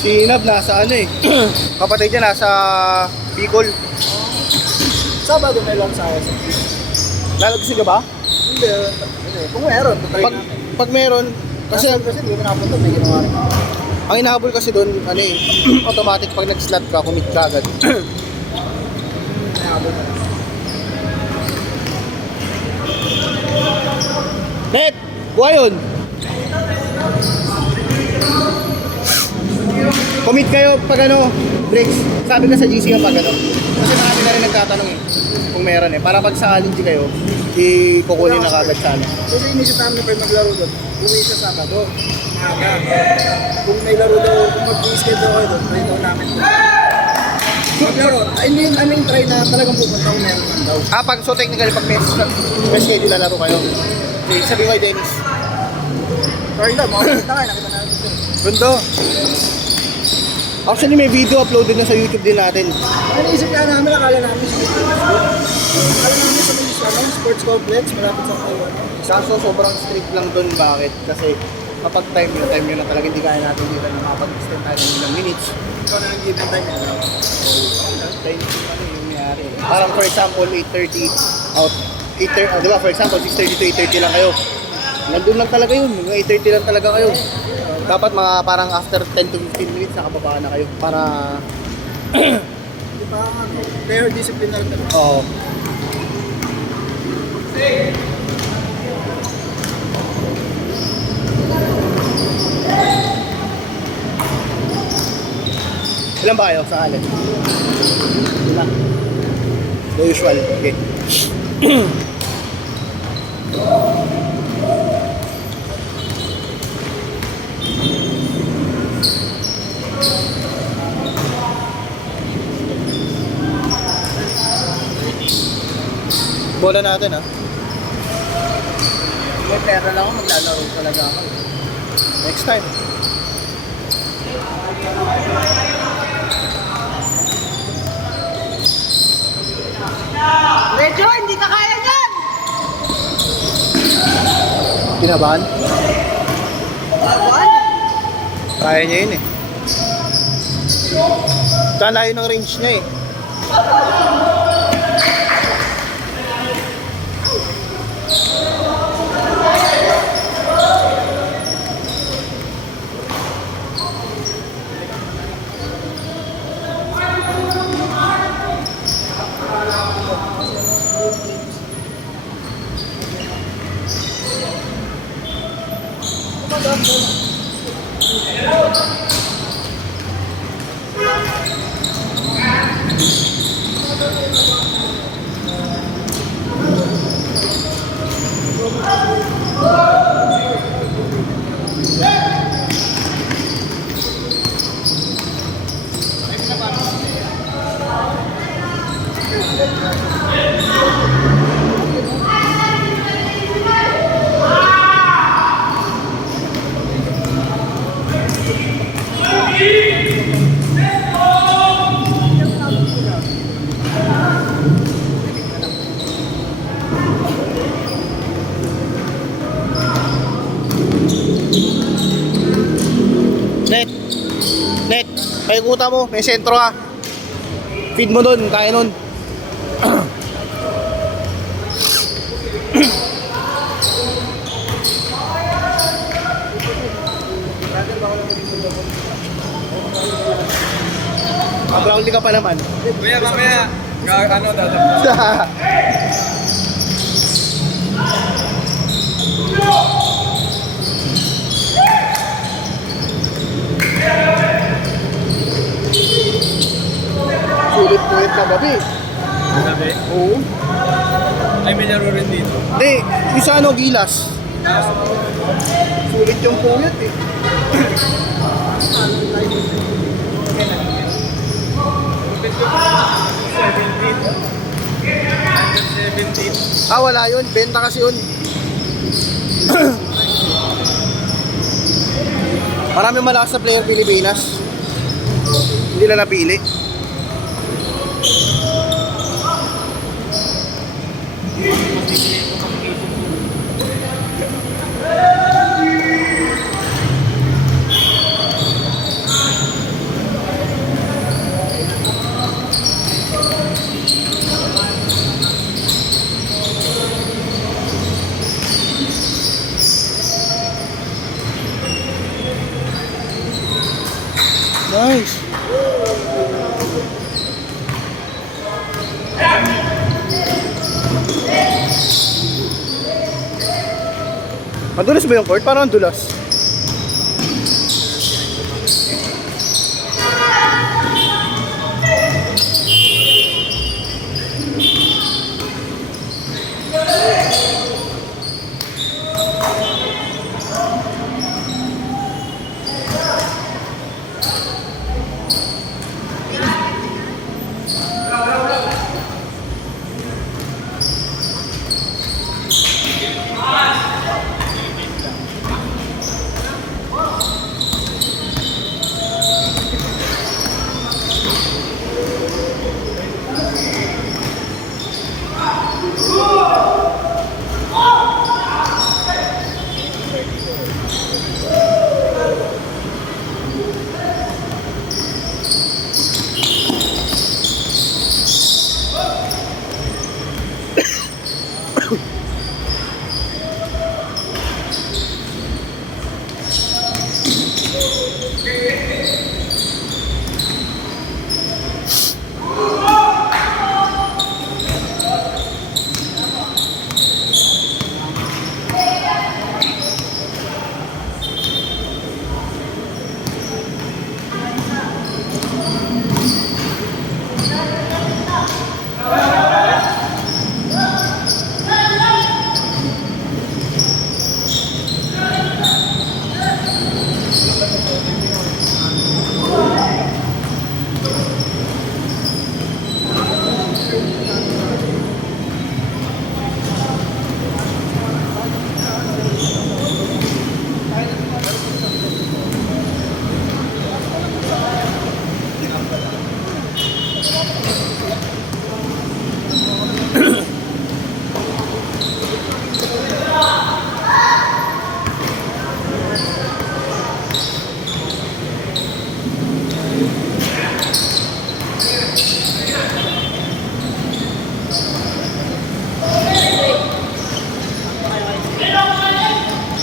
Si Inab nasa ano eh. Kapatid niya nasa Bicol. Sabado may lang sa akin. Lalagsi ka ba? Hindi. Kung meron, tatry Pag, natin. pag meron, kasi Kasi hindi mo napunta, may ginawa rin. ang inahabol kasi doon, ano eh, automatic pag nag-slot ka, commit ka agad. Nahabol ka na. Net! Buha yun! Commit kayo pag ano, breaks. Sabi ka sa GC nga pag ano. Kasi marami na rin nagtatanong eh, kung meron eh. Para pag sa LNG kayo, kukunin na kagad sa ano. Kasi inisip namin na maglaro doon. Uwi siya Sabado. Maaga. Kung may laro daw, kung mag-schedule kayo doon, try daw namin doon. Maglaro. Hindi namin try na talagang pupunta kung meron man daw. Pag so technically, pag may schedule na laro kayo. Okay, sabi ko kay Dennis. Try lang, makakita kayo, nakita natin doon. Gundo. Actually, may video uploaded na sa YouTube din natin. Ang naisip nga namin, akala namin sa may sports complex, malapit sa Taiwan. Kaso sobrang strict lang doon. Bakit? Kasi kapag time yun na talaga hindi kaya natin dito na makapag-extend tayo ng ilang minutes. Ikaw na nag-given time yun. Time yung ano yung nangyari. Parang for example, 8:30 out. 8:30, di ba? For example, 6:30 to 8:30 lang kayo. Nandun lang talaga yun. Mga 8:30 lang talaga kayo. Dapat mga parang after 10 to 15 minutes nakababa na kayo para Di ba, player discipline na rin talaga. oo. Ilan ba kayo sa alin? Ilan? The usual. Okay. Bola natin ha. May pera lang ako, maglalaro talaga ako. Next time. Medyo, hindi ka kaya yan! Kinabahan? Awan? Kaya niya yun eh. Tsaka layo ng range niya eh. Net. Net. Paikuta mo. May sentro ha. Feed mo dun. Kaya nun. Brownie ka pa naman. Kuya, mamaya. Ano, dadap. Sulit po yung kagabi. Sabi? Oo. Ay, may laro rin dito. Hindi, yung sa ano, Gilas. Sulit yung puyat eh. Wala yun. Benta kasi yun. Maraming malakas na player Pilipinas. Hindi na napili. Nice. Madulas ba yung court? Parang ang dulas.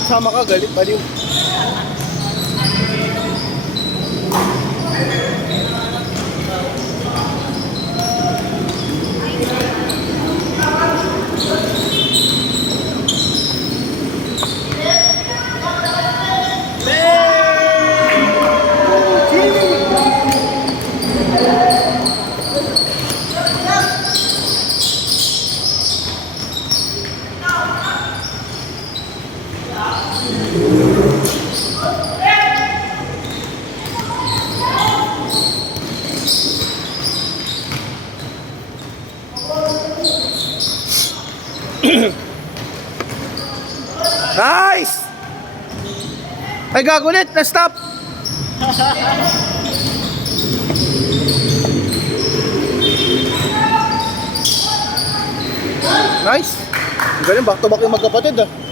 Sama ka, galit pa rin. Nice! Ay gago ulit, na-stop! Nice! Galing, back to back yung magkapatid ah.